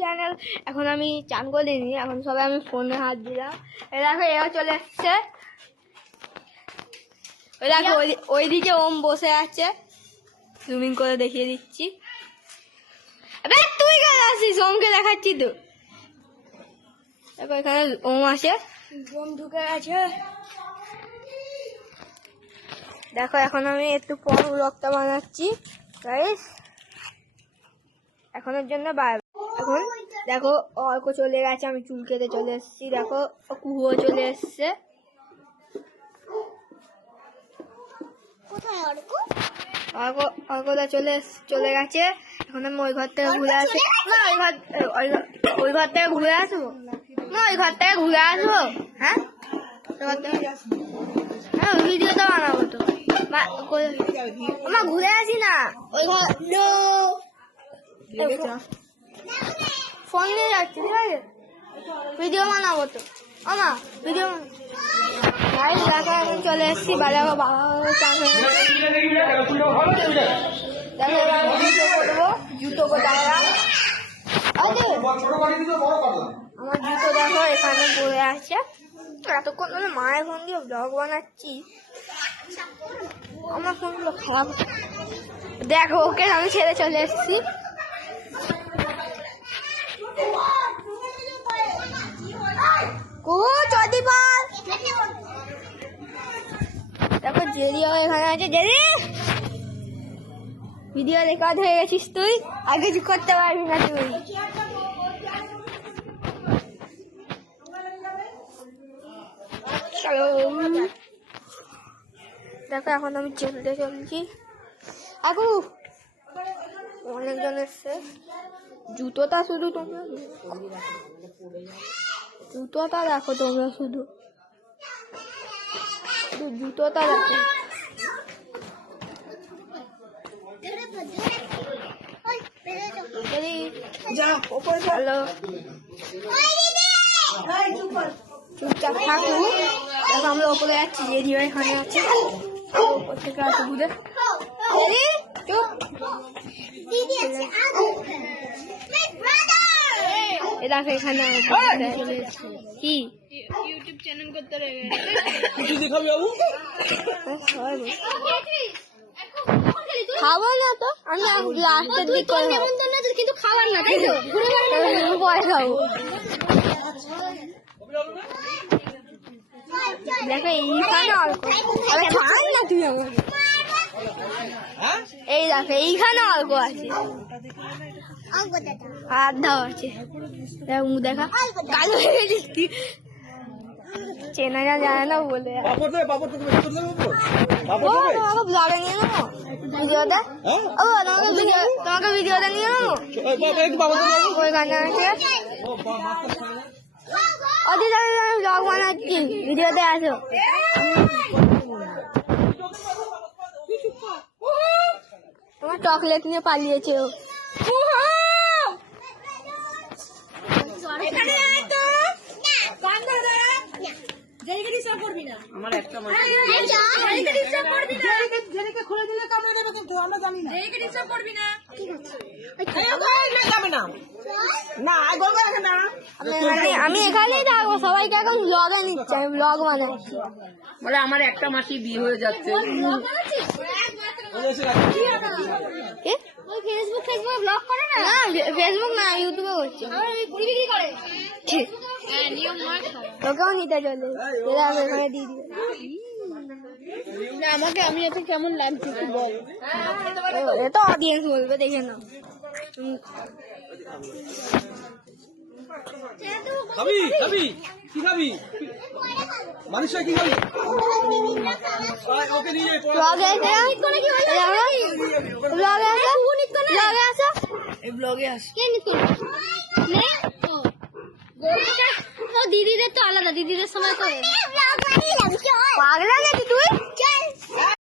Channel. এখন আমি চান করিনি, এখন সবাই আমি ফোনে হাত দিলাম। এই দেখো এরা চলে এসছে। ওই দেখো ওইদিকে ওম বসে আছে, জুমিং করে দেখিয়ে দিচ্ছি। তুই কেন আসিস? ওমকে দেখাচ্ছি তো। দেখো এখানে ওম আছে, ওম ঢুকে গেছে। দেখো এখন আমি একটু পর ব্লগটা বানাচ্ছি গাইস, এখনের জন্য বাই। এখন দেখো অর্ক চলে গেছে, আমি চুল কেটে চলে এসেছি। দেখো কুয়ো চলে এসছে। অর্কদা চলে গেছে। এখন আমি ওই ঘর থেকে ঘুরে আসি। না ওই ঘর থেকে ঘুরে আসবো, না ওই ঘর থেকে ঘুরে আসবো। হ্যাঁ হ্যাঁ ভিডিওটা বানাবো তো। আমার ঘুরে আসি না, ওই ঘর ফোন নিয়ে যাচ্ছি, ঠিক আছে? ভিডিও বানাবো তো আমার ভিডিও। ভাই দেখো এখন চলে এসেছি বাবা চান হয়ে দেখো আমি জুতো করবো, জুতো কোথায়? আমার জুতো দেখো এখানে পড়ে আছে। এতক্ষণ ধরে মায়ের ফোন দিয়ে ব্লগ বানাচ্ছি, আমার ফোনগুলো খারাপ। দেখো ওকে আমি ছেড়ে চলে এসেছি। দেখো জেরিও এখানে আছে। জেরি ভিডিও রেকর্ড হয়ে গেছিস তুই, আর কিছু করতে পারবি না তুই। চলো দেখো এখন আমি চলছি। আগু অনেকজন এসছে। জুতোটা শুধু তোমরা, জুতোটা দেখো তোমরা, শুধু জুতোটা দেখো। হ্যালো চুপচাপ থাকু। দেখো আমরা ওপরে যাচ্ছি, জেরি এখানে আছে। ওপর থেকে আসো ঘুরে। চুপ দেখো এখানে কি ইউটিউব চ্যানেল করতে খাবো না তো, আমি লাস্টের দিক করে কিন্তু খাবার না, তাই তো পরে খাবো। দেখো এইখানে অল্প না, তুই আমাকে এই দেখো এইখানে অল্প আছে, হাত দাও আছে। দেখ মুখ দেখা কালো হয়ে গেছিস তুই, চেনা যায় না বলে। ব্লগে নিয়ে নেবো ভিডিওটা, তোমাকে ভিডিওটা নিয়ে নেবো। ওই গানে আছে অদিত, আমি ব্লগ বানাচ্ছি, ভিডিওতে আসো। তোমার চকলেট নিয়ে পালিয়েছে ও। আমার একটা আমি এখানেই থাকবো, সবাইকে এখন ব্লগে নিচ্ছে, আমি ব্লগ বানাচ্ছি। বলে আমার একটা মাসি বিয়ে হয়ে যাচ্ছে। ফেসবুক না, ইউটিউবে করছি। তোকেও নিতে চলে এখানে দিয়ে দিবে। আমাকে আমি এত কেমন লাগছে বল, এটা অডিয়েন্স বলবে, দেখে না। খাবি খাবি কি খাবি মানুষ কি খাবি? ওকে নিয়ে ব্লগে আছে, ব্লগে আছে, এই ব্লগে আছে। দিদিদের তো আলাদা, দিদিদের সময় করে পাগলা নাকি তুই?